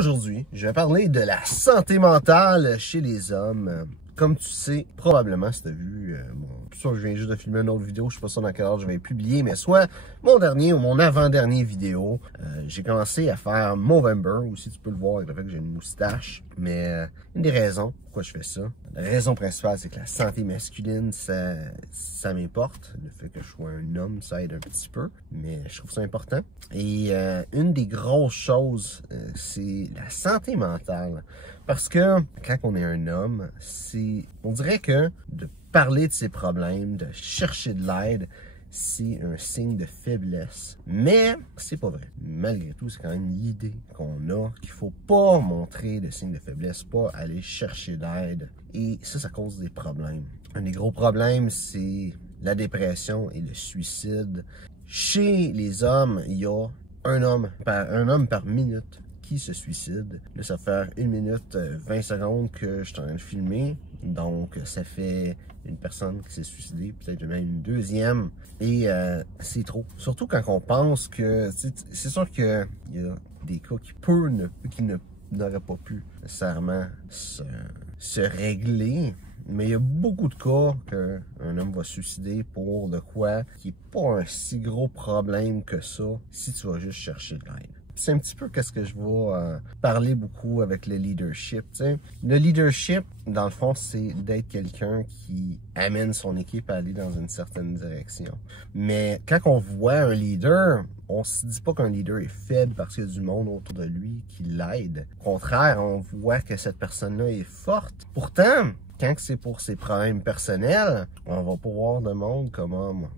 Aujourd'hui, je vais parler de la santé mentale chez les hommes. Comme tu sais, probablement, si tu as vu, je viens juste de filmer une autre vidéo, je sais pas ça dans quelle heure je vais publier, mais soit mon dernier ou mon avant-dernier vidéo, j'ai commencé à faire Movember, aussi tu peux le voir avec le fait que j'ai une moustache, mais une des raisons pourquoi je fais ça, la raison principale, c'est que la santé masculine, ça m'importe, le fait que je sois un homme, ça aide un petit peu, mais je trouve ça important. Et une des grosses choses, c'est la santé mentale. Parce que quand on est un homme, on dirait que de parler de ses problèmes, de chercher de l'aide, c'est un signe de faiblesse. Mais c'est pas vrai. Malgré tout, c'est quand même l'idée qu'on a qu'il faut pas montrer de signes de faiblesse, pas aller chercher d'aide. Et ça cause des problèmes. Un des gros problèmes, c'est la dépression et le suicide. Chez les hommes, il y a un homme par minute qui se suicide. Là, ça fait 1 minute 20 secondes que je suis en train de filmer. Donc, ça fait une personne qui s'est suicidée, peut-être même une deuxième. Et c'est trop. Surtout quand on pense que... C'est sûr qu'il y a des cas qui n'auraient pas pu nécessairement se régler. Mais il y a beaucoup de cas qu'un homme va se suicider pour de quoi qui n'est pas un si gros problème que ça si tu vas juste chercher de l'aide. C'est un petit peu qu'est-ce que je vais parler beaucoup avec le leadership. T'sais. Le leadership, dans le fond, c'est d'être quelqu'un qui amène son équipe à aller dans une certaine direction. Mais quand on voit un leader, on se dit pas qu'un leader est faible parce qu'il y a du monde autour de lui qui l'aide. Au contraire, on voit que cette personne-là est forte. Pourtant, quand c'est pour ses problèmes personnels, on va pas voir de monde comment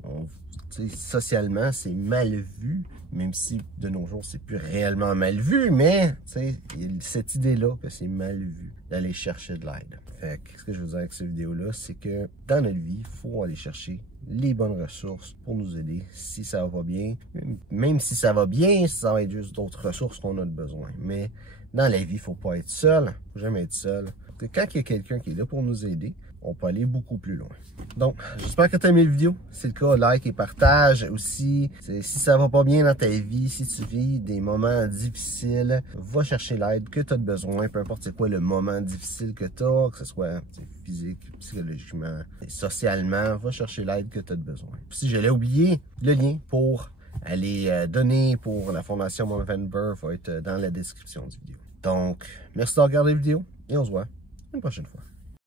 socialement c'est mal vu, même si de nos jours c'est plus réellement mal vu, mais cette idée-là que c'est mal vu d'aller chercher de l'aide. Fait que ce que je veux dire avec cette vidéo-là, c'est que dans notre vie, il faut aller chercher les bonnes ressources pour nous aider si ça va pas bien. Même si ça va bien, ça va être juste d'autres ressources qu'on a besoin. Mais dans la vie, il faut pas être seul, faut jamais être seul. Parce que quand il y a quelqu'un qui est là pour nous aider, on peut aller beaucoup plus loin. Donc, j'espère que tu as aimé la vidéo. Si c'est le cas, like et partage. Aussi, si ça va pas bien dans ta vie, si tu vis des moments difficiles, va chercher l'aide que tu as besoin, peu importe c'est quoi le moment difficile que tu as, que ce soit physique, psychologiquement, socialement, va chercher l'aide que tu as besoin. Puis, si je l'ai oublié, le lien pour aller donner pour la Fondation Movember va être dans la description du vidéo. Donc, merci de regarder la vidéo et on se voit une prochaine fois.